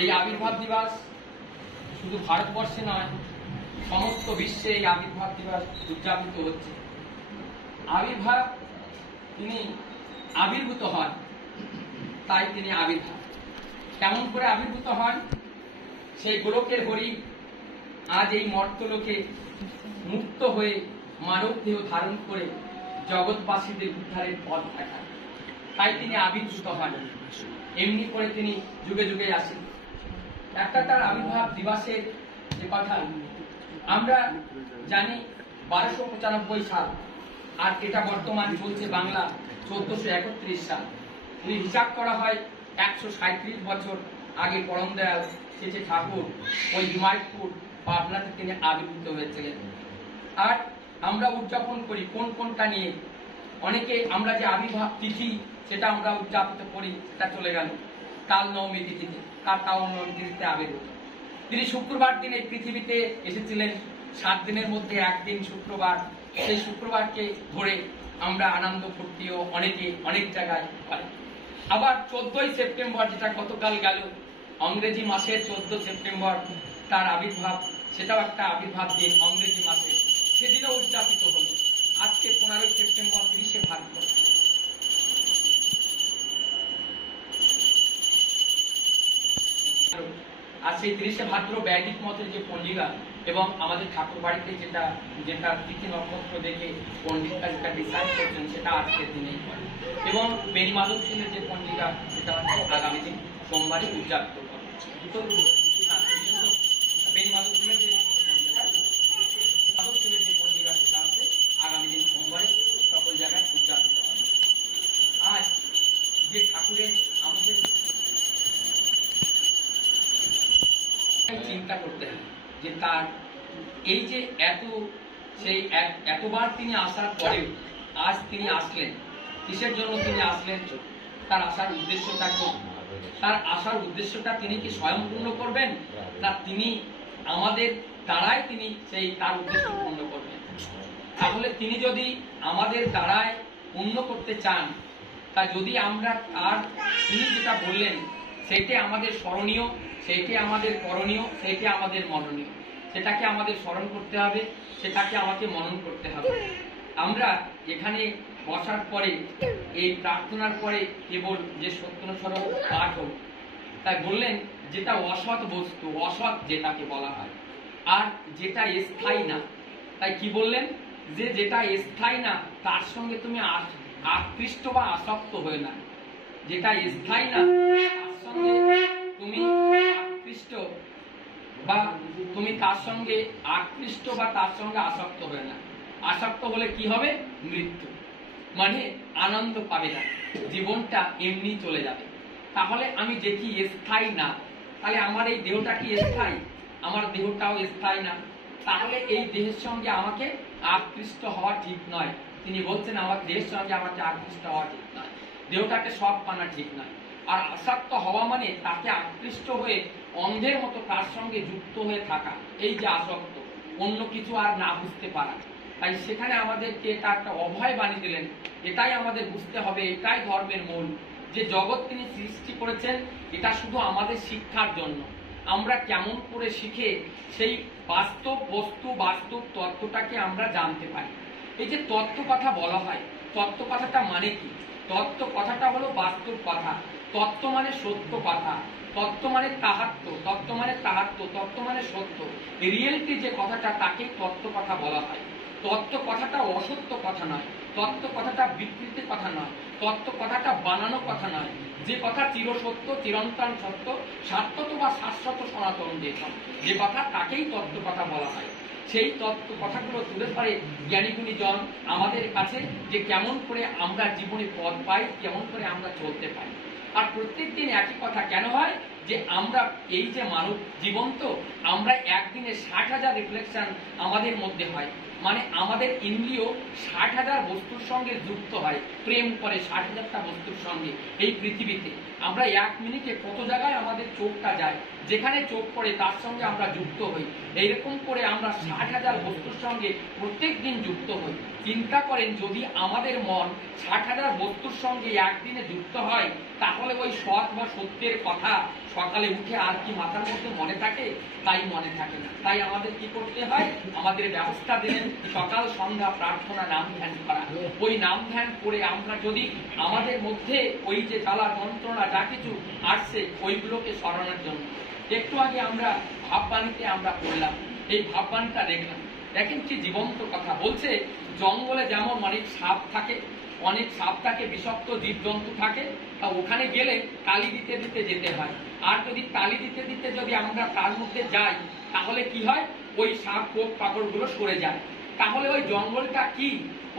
এই আবির্ভাব দিবস শুধু ভারতবর্ষে নয়, সমস্ত বিশ্বে এই আবির্ভাব দিবস উদযাপিত হচ্ছে। আবির্ভাব, তিনি আবির্ভূত হন, তাই তিনি আবির্ভাব। কেমন করে আবির্ভূত হন? সেই গোলকের হরি আজ এই মর্তলোকে মুক্ত হয়ে মানব দেহ ধারণ করে জগৎবাসীদের উদ্ধারের পথ দেখান, তাই তিনি আবির্ভূত হন। এমনি করে তিনি যুগে যুগে আসেন। একটা তার আবির্ভাব দিবসের যে কথা আমরা জানি 1295 সাল, আর এটা বর্তমান চলছে বাংলা 1431 সাল। যদি হিসাব করা হয় 137 বছর আগে পরম দয়াল শ্রী ঠাকুর ওই হিমায়তপুর পাবনাতে তিনি আবির্ভূত হয়েছিলেন। আর আমরা উদযাপন করি কোন কোনটা নিয়ে? অনেকে আমরা যে আবির্ভাব তিথি সেটা আমরা উদযাপিত করি, সেটা চলে গেল কাল নবমী তিথিতে। কাল নবমী তিথিতে আবির্ভূত তিনি শুক্রবার দিন এই পৃথিবীতে এসেছিলেন। 7 দিনের মধ্যে একদিন শুক্রবার, সেই শুক্রবারকে ধরে আমরা আনন্দ ফুর্তিও অনেকে অনেক জায়গায় পাই। আবার 14ই সেপ্টেম্বর, যেটা গতকাল গেল, ইংরেজি মাসের 14 সেপ্টেম্বর তার আবির্ভাব, সেটাও একটা আবির্ভাব দিন ইংরেজি মাসে, সেদিনও উদযাপিত হলো। আজকে 15ই সেপ্টেম্বর 30শে ভাদ্র। আর সেই 30শে ভাদ্র বৈদিক মতের যে পঞ্জিকা এবং আমাদের ঠাকুর বাড়িতে যেটা যেটা তিথি নক্ষত্র দেখে পণ্ডিতরা যেটা ডিসাইড করছেন, সেটা আজকের দিনেই করে। এবং বেনি মাধব সেনের যে পঞ্জিকা, সেটা হচ্ছে আগামী দিন সোমবারই উদযাপিত করে। বেনি মাধব সেনের যে পঞ্জিকা, সেটা হচ্ছে আগামী দিন সোমবারে সকল জায়গায় উদযাপিত হবে। আজ যে ঠাকুরের আমাদের চিন্তা করতে হবে যে তার এই যে এতবার তিনি আসার পরেও আজ তিনি আসলেন, কিসের জন্য তিনি আসলেন? তার আসার উদ্দেশ্যটা কি? তার আসার উদ্দেশ্যটা তিনি কি স্বয়ং পূর্ণ করবেন, না তিনি আমাদের দ্বারাই তিনি সেই তার উদ্দেশ্য পূর্ণ করবেন? তাহলে তিনি যদি আমাদের দ্বারায় পূর্ণ করতে চান, তা যদি আমরা তার তিনি যেটা বললেন সেইটাই আমাদের স্মরণীয়, সেইটাই আমাদের করণীয়, সেইটাই আমাদের মননীয়, সেটাকে আমাদের স্মরণ করতে হবে, সেটাকে আমাকে মনন করতে হবে। আমরা এখানে বসার পরে এই প্রার্থনার পরে কেবল যে সত্যনুসরণ পাঠ হোক, তাই বললেন যেটা অসৎ বস্তু, অসৎ যেটাকে বলা হয়, আর যেটা স্থায়ী না, তাই কি বললেন? যে যেটা স্থায়ী না তার সঙ্গে তুমি আকৃষ্ট বা আসক্ত হয়ে না। যেটা স্থায়ী না তার সঙ্গে তুমি আকৃষ্ট বা তুমি তার সঙ্গে আকৃষ্ট বা তার সঙ্গে আসক্ত হয়ে না। আসক্ত হলে কি হবে? মৃত্যু, মানে আনন্দ পাবে না, জীবনটা এমনি চলে যাবে। তাহলে আমি দেখি স্থায়ী না, তাহলে আমার এই দেহটা কি স্থায়ী? আমার দেহটাও স্থায়ী না। তাহলে এই দেহের সঙ্গে আমাকে আকৃষ্ট হওয়া ঠিক নয়। তিনি বলছেন আমার দেহের সঙ্গে আমাকে আকৃষ্ট হওয়া ঠিক নয়, দেহটাকে সব পানা ঠিক নয়। আর আসক্ত হওয়া মানে তাকে আকৃষ্ট হয়ে অন্ধের মতো তার সঙ্গে যুক্ত হয়ে থাকা, এই যে আসক্ত, অন্য কিছু আর না বুঝতে পারা। তাই সেখানে আমাদেরকে এটা একটা অভয় বানিয়ে দিলেন। এটাই আমাদের বুঝতে হবে, এটাই ধর্মের মূল, যে জগৎ তিনি সৃষ্টি করেছেন এটা শুধু আমাদের শিক্ষার জন্য। আমরা কেমন করে শিখে সেই বাস্তব বস্তু, বাস্তব তত্ত্বটাকে আমরা জানতে পারি। এই যে তত্ত্ব কথা বলা হয়, তত্ত্ব কথাটা মানে কি? তত্ত্ব কথাটা হলো বাস্তব কথা। তত্ত্ব মানে সত্য কথা, তত্ত্ব মানে তাহাত্ম, তত্ত্ব মানে তাহাত্ম, তত্ত্ব মানে সত্য। রিয়েলিটি যে কথাটা, তাকে তত্ত্ব কথা বলা হয়। তত্ত্ব কথাটা অসত্য কথা নয়, তত্ত্ব কথাটা বিকৃতির কথা নয়, তত্ত্ব কথাটা বানানো কথা নয়। যে কথা চিরসত্য, চিরন্তন সত্য, শাশ্বত বা শাশ্বত সনাতন যে কথা, তাকেই তত্ত্ব কথা বলা হয়। সেই তত্ত্ব কথাগুলো তুলে ধরে জ্ঞানীগুণী জন আমাদের কাছে, যে কেমন করে আমরা জীবনে পথ পাই, কেমন করে আমরা চলতে পাই। আর প্রত্যেক দিন একই কথা কেন হয়? যে আমরা এই যে মানব জীবন, তো আমরা একদিনে 60,000 রিফ্লেকশন আমাদের মধ্যে হয়, মানে আমাদের ইন্দ্রিয় 60,000 বস্তুর সঙ্গে যুক্ত হয়, প্রেম করে 60,000টা বস্তুর সঙ্গে এই পৃথিবীতে। আমরা 1 মিনিটে কত জায়গায় আমাদের চোখটা যায়, যেখানে চোখ পড়ে তার সঙ্গে আমরা যুক্ত হই। এইরকম করে আমরা 60,000 বস্তুর সঙ্গে প্রত্যেক দিন যুক্ত হই। চিন্তা করেন, যদি আমাদের মন 60,000 বস্তুর সঙ্গে একদিনে যুক্ত হয়, তাহলে ওই সৎ বা সত্যের কথা সকালে উঠে আর কি মাথার মধ্যে মনে থাকে? তাই মনে থাকে না। তাই আমাদের কি করতে হয়? আমাদের ব্যবস্থা দিলেন সকাল সন্ধ্যা প্রার্থনা, নাম ধ্যান করা। ওই নাম ধ্যান করে আমরা যদি আমাদের মধ্যে ওই যে জ্বালা যন্ত্রণা যা কিছু আসছে ওইগুলোকে সরানোর জন্য, একটু আগে আমরা ভাববাণীতে আমরা পড়লাম, এই ভাববাণীটা দেখলাম, দেখেন কি জীবন্ত কথা বলছে। জঙ্গলে যেমন অনেক সাপ থাকে, বিষাক্ত জীবজন্তু থাকে, তা ওখানে গেলে তালি দিতে দিতে যেতে হয়। আর যদি তালি দিতে দিতে যদি আমরা তার মধ্যে যাই, তাহলে কি হয়? ওই সাপ পোক পাকড় গুলো সরে যায়। তাহলে ওই জঙ্গলটা কি?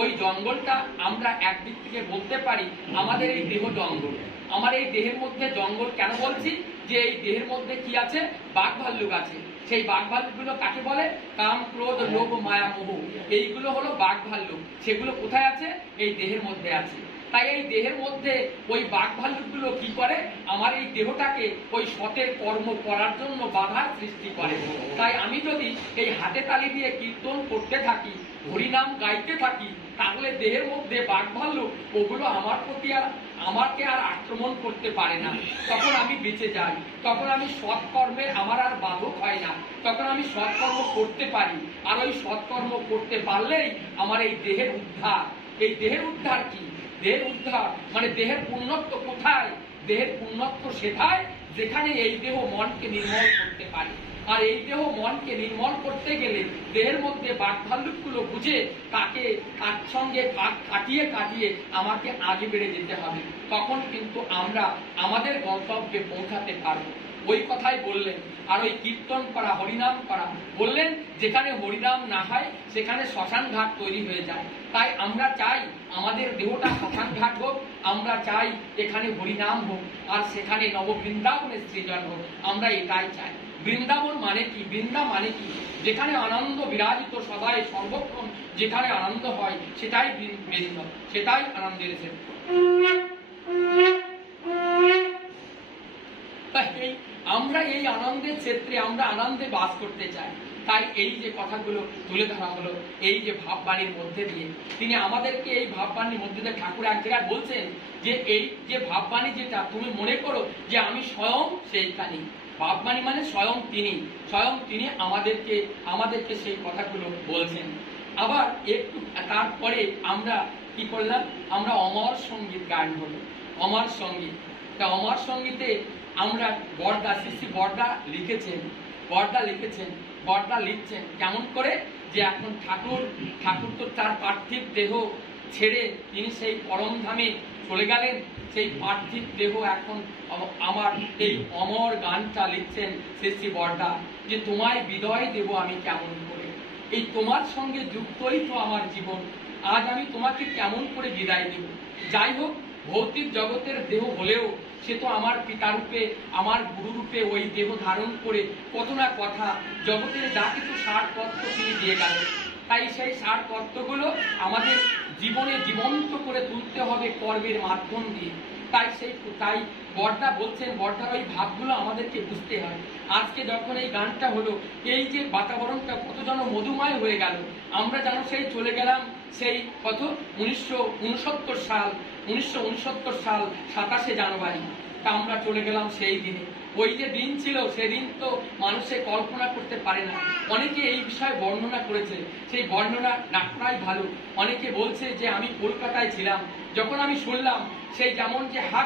ওই জঙ্গলটা আমরা একদিক থেকে বলতে পারি আমাদের এই দেহ জঙ্গল। আমার এই দেহের মধ্যে জঙ্গল কেন বলছি? যে এই দেহের মধ্যে কি আছে? বাঘ ভাল্লুক আছে। সেই বাঘ ভাল্লুকগুলো কাকে বলে? কাম, ক্রোধ, লোভ, মায়া, মোহ, এইগুলো হলো বাঘ ভাল্লুক। সেগুলো কোথায় আছে? এই দেহের মধ্যে আছে। তাই এই দেহের মধ্যে ওই বাঘ ভাল্লুকগুলো কি করে? আমার এই দেহটাকে ওই সতের কর্ম করার জন্য বাধার সৃষ্টি করে। তাই আমি যদি এই হাতে তালি দিয়ে কীর্তন করতে থাকি, হরিনাম গাইতে থাকি, তাহলে দেহের মধ্যে বাঘ ভাল্লুক ওগুলো আমার প্রতি আর আমাকে আর আক্রমণ করতে পারে না। তখন আমি বেঁচে যাই, তখন আমি সৎকর্মে আমার আর বাধক হয় না, তখন আমি সৎকর্ম করতে পারি। আর ওই সৎকর্ম করতে পারলেই আমার এই দেহের উদ্ধার। এই দেহের উদ্ধার কি? দেহের উদ্ধার মানে দেহের পুণ্যত্ব কোথায়? দেহের পুণ্যত্ব সেটাই যেখানে এই দেহ মনকে নির্মল করতে পারে। আর এই দেহ মনকে নির্মল করতে গেলে দেহের মধ্যে বাঘ ভাল্লুকগুলো বুঝে তাকে তার সঙ্গে কাটিয়ে কাটিয়ে আমাকে আগে বেড়ে যেতে হবে। তখন কিন্তু আমরা আমাদের গন্তব্যে পৌঁছাতে পারবো। ওই কথাই বললেন। আর ওই কীর্তন করা, হরিনাম করা, বললেন যেখানে হরিনাম না হয় সেখানে শ্মশান ঘাট তৈরি হয়ে যায়। তাই আমরা চাই আমাদের দেহটা শ্মশান ঘাট হোক, আমরা চাই এখানে হরিনাম হোক, আর সেখানে নববৃন্দাবনের সৃজন হোক। আমরা এটাই চাই। বৃন্দাবন মানে কি? বৃন্দা মানে কি? যেখানে আনন্দ বিরাজিত সদাই সর্বক্ষণ, যেখানে আনন্দ হয় সেটাই বৃন্দ, সেটাই আনন্দের ক্ষেত্র। আমরা এই আনন্দের ক্ষেত্রে আমরা আনন্দে বাস করতে চাই। তাই এই যে কথাগুলো তুলে ধরা হলো এই যে ভাববাণীর মধ্যে দিয়ে, তিনি আমাদেরকে এই ভাববাণীর মধ্যে দিয়ে ঠাকুর এক জায়গায় বলছেন যে এই যে ভাববাণী যেটা তুমি মনে করো যে আমি স্বয়ং সেইখানে। ভাববাণী মানে স্বয়ং তিনি আমাদেরকে সেই কথাগুলো বলছেন। আবার একটু তারপরে আমরা কি করলাম? আমরা অমর সঙ্গীত গান হলো, অমর সঙ্গীত। তা অমর সঙ্গীতে আমরা বর্দা, শ্রী বর্দা লিখেছেন, বর্দা লিখছেন কেমন করে? যে এখন ঠাকুর তো তার পার্থিব দেহ ছেড়ে তিনি সেই পরম ধামে চলে গেলেন। সেই পার্থিব দেহ এখন আমার এই অমর গানটা লিখছেন শ্রী বর্দা, যে তোমায় বিদায় দেব আমি কেমন করে? এই তোমার সঙ্গে যুক্তই তো আমার জীবন, আজ আমি তোমাকে কেমন করে বিদায় দেব? যাই হোক, ভৌতিক জগতের দেহ হলেও সে তো আমার পিতারূপে, আমার গুরুরূপে ওই দেহ ধারণ করে কত না কথা জগতের যা কিছু সার তত্ত্ব তিনি দিয়ে গেলেন। তাই সেই সার তত্ত্বগুলো আমাদের জীবনে জীবন্ত করে তুলতে হবে কর্মের মাধ্যম দিয়ে। তাই বর্দা বলছেন, বর্দার ওই ভাবগুলো আমাদেরকে বুঝতে হয়। আজকে যখন এই গানটা হলো, এই যে বাতাবরণটা কত যেন মধুময় হয়ে গেল। আমরা যেন সেই চলে গেলাম সেই কত 1969 সাল 27শে জানুয়ারি। তা আমরা চলে গেলাম সেই দিনে। ওই যে দিন ছিল সেদিন তো মানুষে কল্পনা করতে পারে না। অনেকে এই বিষয়ে বর্ণনা করেছে, সেই বর্ণনা না করাই ভালো। অনেকে বলছে যে আমি কলকাতায় ছিলাম, যখন আমি শুনলাম সেই যেমন যে হা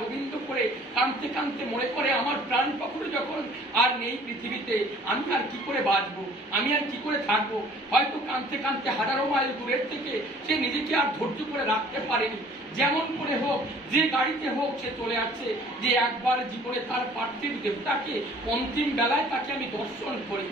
গোবিন্দ করে কাঁদতে কাঁদতে মনে করে আমার প্রাণ পাখুরে যখন আর নেই পৃথিবীতে, আমি আর কি করে বাঁচবো, আমি আর কি করে থাকবো। হয়তো কাঁদতে কাঁদতে হাজারো মাইল দূরের থেকে সে নিজেকে আর ধৈর্য করে রাখতে পারেনি। যেমন করে হোক, যে গাড়িতে হোক সে চলে আসছে, যে একবার জীবনে তার পার্থিব দেবতাকে অন্তিম বেলায় তাকে আমি দর্শন করি।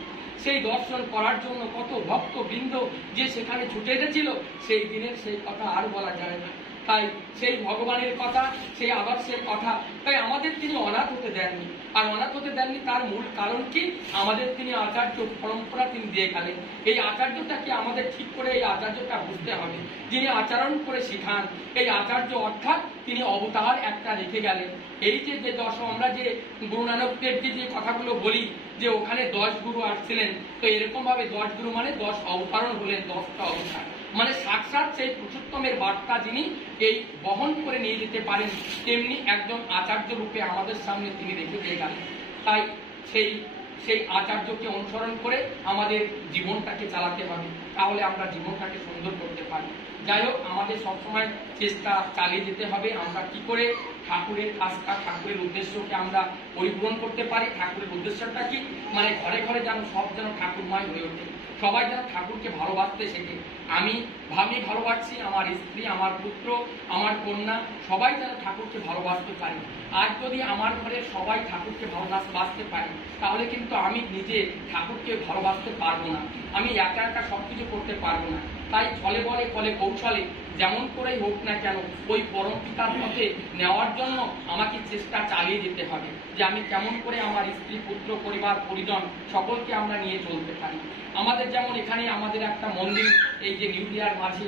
সেই দর্শন করার জন্য কত ভক্তবৃন্দ যে সেখানে ছুটে এসেছিল, সেই দিনের সেই কথা আর বলা যায় না। তাই সেই ভগবানের কথা, সেই আদর্শের কথা, তাই আমাদের তিনি অনাথ হতে দেননি। আর অনাথ হতে দেননি তার মূল কারণ কি? আমাদের তিনি আচার্য পরম্পরা তিনি দিয়ে গেলেন। এই আচার্যটাকে আমাদের ঠিক করে এই আচার্যটা বুঝতে হবে। যিনি আচরণ করে শিখান, এই আচার্য অর্থাৎ তিনি অবতার একটা রেখে গেলেন। এই যে যে আমরা যে গুরু নানক দেবজি যে কথাগুলো বলি যে ওখানে 10 গুরু আসছিলেন, তো এরকম ভাবে 10 গুরু মানে 10 অবতারণ হলেন, 10টা অবতার মানে সাক্ষাৎ সেই পুরুষোত্তমের বার্তা যিনি এই বহন করে নিয়ে যেতে পারেন, তেমনি একজন আচার্য রূপে আমাদের সামনে তিনি রেখে দিয়ে গেলেন। তাই সেই আচার্যকে অনুসরণ করে আমাদের জীবনটাকে চালাতে হবে, তাহলে আমরা জীবনটাকে সুন্দর করতে পারি। যাই হোক, আমাদের সবসময় চেষ্টা চালিয়ে যেতে হবে আমরা কি করে ঠাকুরের কাজটা, ঠাকুরের উদ্দেশ্যকে আমরা পরিপূরণ করতে পারি। ঠাকুরের উদ্দেশ্যটা কি, মানে ঘরে ঘরে যেন সব যেন ঠাকুরময় হয়ে ওঠে, সবাই যেন ঠাকুরকে ভালোবাসতে শেখে। আমি ভালোবাসছি, আমার স্ত্রী, আমার পুত্র, আমার কন্যা সবাই যেন ঠাকুরকে ভালোবাসতে পারি। আর যদি আমার ঘরের সবাই ঠাকুরকে ভালোবাসতে পারি, তাহলে কিন্তু আমি নিজে ঠাকুরকে ভালোবাসতে পারবো না, আমি একা একা সবকিছু করতে পারবো না। তাই ছলে বলে কলে কৌশলে যেমন করেই হোক না কেন ওই পরম পিতার পথে নেওয়ার জন্য আমাকে চেষ্টা চালিয়ে যেতে হবে, যে আমি কেমন করে আমার স্ত্রী, পুত্র, পরিবার, পরিজন সকলকে আমরা নিয়ে চলতে পারি। আমাদের যেমন এখানে আমাদের একটা মন্দির, এই যে নিউক্লিয়ার মাঝে